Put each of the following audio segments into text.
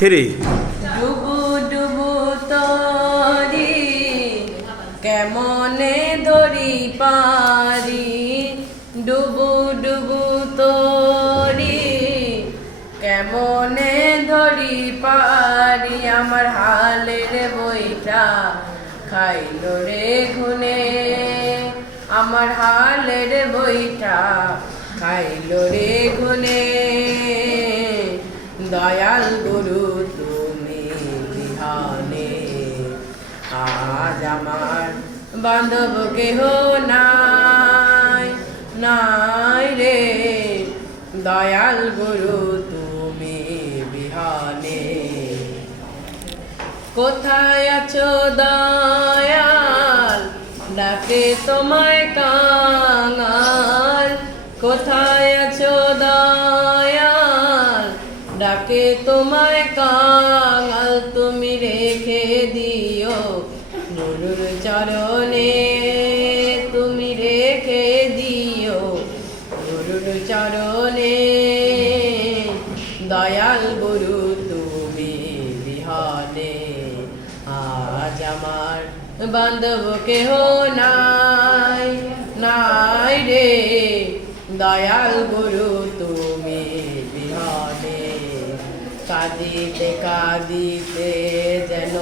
Three. ডুবু ডুবু তরি কেমনে ধরি পারি, ডুবু ডুবু তরি কেমনে ধরি পারি, আমার হালের বইটা খাইল রে ঘুনে, আমার হালের বইটা খাইল রে ঘুনে। দয়াল গুরু তুমি বিহানে, আজ আমার বান্ধব কেহ নাই, নাই রে। দয়াল গুরু তুমি বিহানে, কোথায় আছো দয়াল ডাকে তোমায় কাঙাল, কোথায় আছো দয়াল ডাকে তোমায় কাঙাল, তুমি রেখে দিও নুরুর চরণে, তুমি রেখে দিও নুরুর চরণে। দয়াল গুরু তুমি বিহানে, আজ আমার বান্ধব কেহ নাই, নাই রে। দয়াল গুরু তুমি বিহানে, কাঁদিতে কাঁদিতে যেন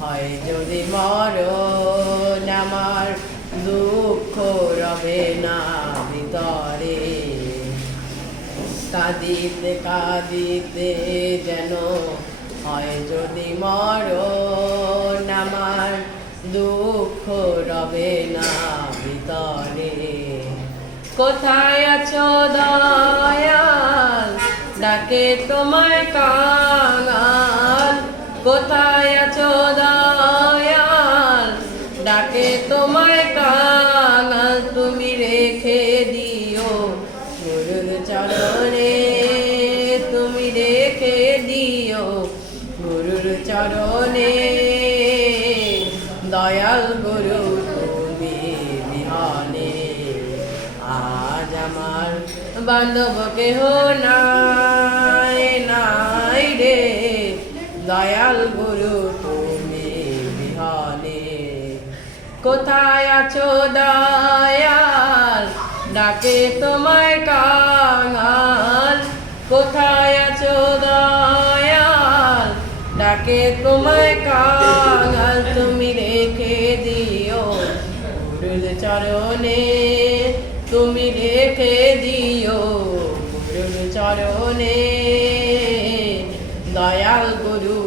হয় যদি মরণ, আমার দুঃখ রবে না ভিতরে, কাঁদিতে কাঁদিতে যেন হয় যদি মরণ, আমার দুঃখ রবে না ভিতরে। কোথায় আছো দয়াল ডাকে তোমায় কাঙাল, কোথায় আছো দয়াল ডাকে তোমায় কাঙাল, তুমি রেখে দিও গুরুর চরণে, তুমি রেখে দিও গুরুর চরণে। দয়াল গুরু তুমি বিহানে, আজ আমার বান্ধব কেহ নাই, নাই রে। দয়াল গুরু তুমি বিহানে, কোথায় আছো দয়াল ডাকে তোমায় কাঙাল, কোথায় আছো দয়াল ডাকে তোমায় কাঙাল, তুমি রেখে দিও গুরুর চরণে, তুমি রেখে দিও গুরুর চরণে। দয়াল গুরু